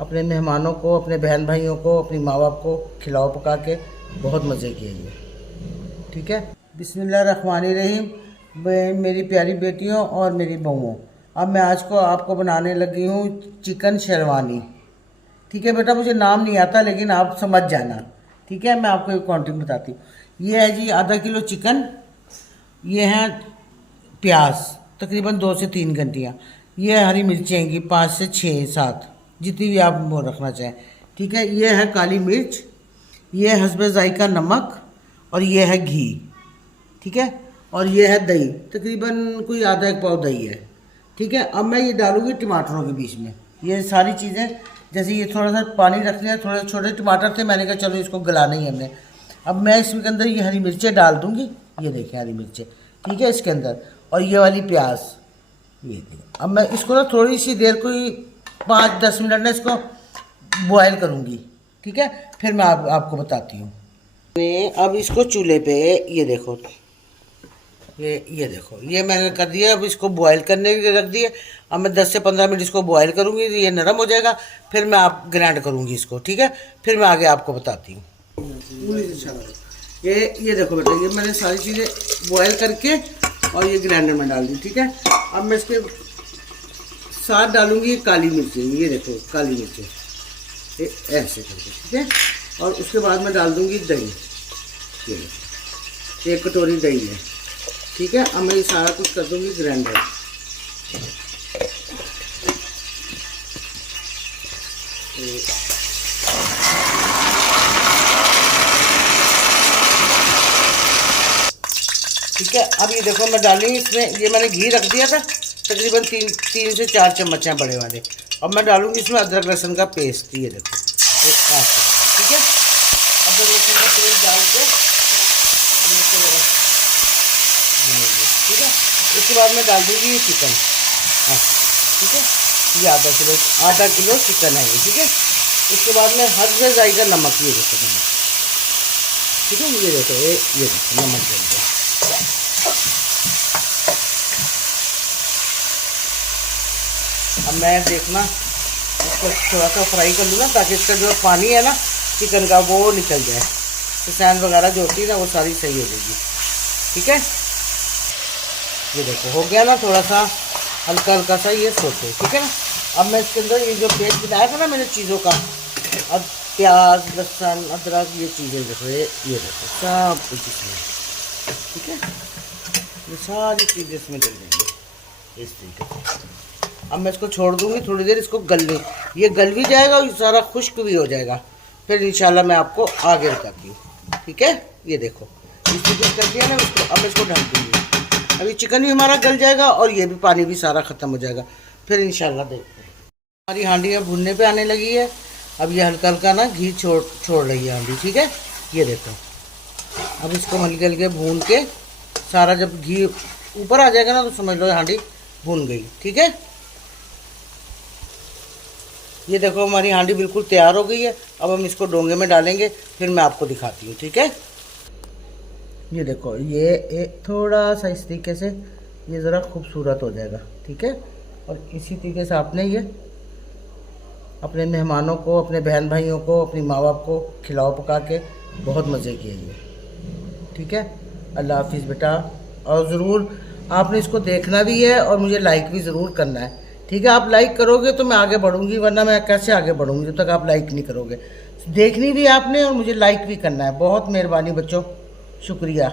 अपने मेहमानों को, अपने बहन भाइयों को, अपनी माँ बाप को खिलाओ पका के, बहुत मज़े किए ये। ठीक है। बिस्मिल्लाहिर्रहमानिर्रहीम। मेरी प्यारी बेटियों और मेरी बहुओं, अब मैं आज को आपको बनाने लगी हूँ चिकन शेरवानी। ठीक है बेटा, मुझे नाम नहीं आता लेकिन आप समझ जाना। ठीक है, मैं आपको एक क्वांटिटी बताती हूँ। ये है जी आधा किलो चिकन, ये हैं प्याज तकरीबन 2 से 3 घंटियाँ, ये हरी मिर्चें हैं 5 से 6 7, जितनी भी आप वो रखना चाहें। ठीक है, ये है काली मिर्च, ये है हस्बे जायका नमक, और ये है घी। ठीक है, और ये है दही, तकरीबन कोई आधा एक पाव दही है। ठीक है, अब मैं ये डालूंगी टमाटरों के बीच में ये सारी चीज़ें। जैसे ये थोड़ा सा पानी रख लिया, थोड़े छोटे टमाटर थे, मैंने कहा चलो इसको गलाना ही हमने। अब मैं इसके अंदर ये हरी मिर्चें डाल दूंगी, ये देखें हरी मिर्चें। ठीक है, इसके अंदर, और ये वाली प्याज, ये देखें। अब मैं इसको ना थोड़ी सी देर, कोई 5-10 मिनट ना इसको बॉयल करूँगी। ठीक है, फिर मैं आपको बताती हूँ। मैं अब इसको चूल्हे पे, ये देखो, ये देखो, ये मैंने कर दिया। अब इसको बॉयल करने के लिए रख दिए। अब मैं 10 से 15 मिनट इसको बॉयल करूँगी, ये नरम हो जाएगा, फिर मैं आप ग्राइंड करूँगी इसको। ठीक है, फिर मैं आगे आपको बताती हूँ। ये देखो बेटा, ये मैंने सारी चीज़ें बॉयल करके और ये ग्राइंडर में डाल दी। ठीक है, अब मैं इसके साथ डालूँगी काली मिर्चें, ये देखो काली मिर्चें, ये ऐसे करके। ठीक है, और उसके बाद मैं डाल दूँगी दही, ये देखो 1 कटोरी दही है। ठीक है, अब मैं ये सारा कुछ कर दूँगी ग्राइंडर। ठीक है, अब ये देखो मैं डाली इसमें, ये मैंने घी रख दिया था तकरीबन 3 से 4 चम्मच हैं बड़े वाले। अब मैं डालूंगी इसमें अदरक लहसुन का पेस्ट, ये देखो ऐसे। ठीक है, अदरक लहसुन का पेस्ट डाल के, ठीक है, उसके बाद मैं डाल दूँगी ये चिकन। ठीक है, ये आधा किलो चिकन है ये। ठीक है, उसके बाद में हस्बे जायका नमक, ये देखो नमक। ठीक है, ये देखो ये देखो नमक डाल दो। अब मैं देखना इसको थोड़ा सा फ्राई कर लूँ ना, ताकि इसका जो पानी है ना चिकन का वो निकल जाए, तो सैन वगैरह जो होती है ना वो सारी सही हो जाएगी। ठीक है, ये देखो हो गया ना, थोड़ा सा हल्का हल्का सा ये सोते। ठीक है ना, अब मैं इसके अंदर ये जो पेस्ट बनाया था ना मैंने चीज़ों का, अब प्याज लहसुन अदरक ये चीज़ें देखो, ये देखो सब कुछ इसमें। ठीक है, ये सारी चीज़ें इसमें डल जाएंगी इस तरीके से। अब मैं इसको छोड़ दूँगी थोड़ी देर, इसको गलने, ये गल भी जाएगा और सारा खुश्क भी हो जाएगा, फिर इंशाल्लाह मैं आपको आगे बताती हूँ। ठीक है, ये देखो इसको कुछ कर दिया ना इसको, अब इसको ढक दूँगी। अभी चिकन भी हमारा गल जाएगा और ये भी पानी भी सारा ख़त्म हो जाएगा, फिर इंशाल्लाह देखते हैं। हमारी हांडी अब भुनने पे आने लगी है। अब ये हल्का हल्का ना घी छोड़ रही है हांडी। ठीक है, ये देखो, अब इसको हल्के हल्के भून के सारा, जब घी ऊपर आ जाएगा ना तो समझ लो हांडी भून गई। ठीक है, ये देखो हमारी हांडी बिल्कुल तैयार हो गई है। अब हम इसको डोंगे में डालेंगे, फिर मैं आपको दिखाती हूँ। ठीक है, ये देखो ये थोड़ा सा इस तरीके से ये ज़रा खूबसूरत हो जाएगा। ठीक है, और इसी तरीके से आपने ये अपने मेहमानों को, अपने बहन भाइयों को, अपनी माँ बाप को खिलाओ पका के, बहुत मज़े किए ये। ठीक है, अल्लाह हाफिज़ बेटा, और ज़रूर आपने इसको देखना भी है और मुझे लाइक भी ज़रूर करना है। ठीक है, आप लाइक करोगे तो मैं आगे बढ़ूँगी, वरना मैं कैसे आगे बढ़ूँगी जब तक आप लाइक नहीं करोगे। देखनी भी आपने और मुझे लाइक भी करना है। बहुत मेहरबानी बच्चों, शुक्रिया।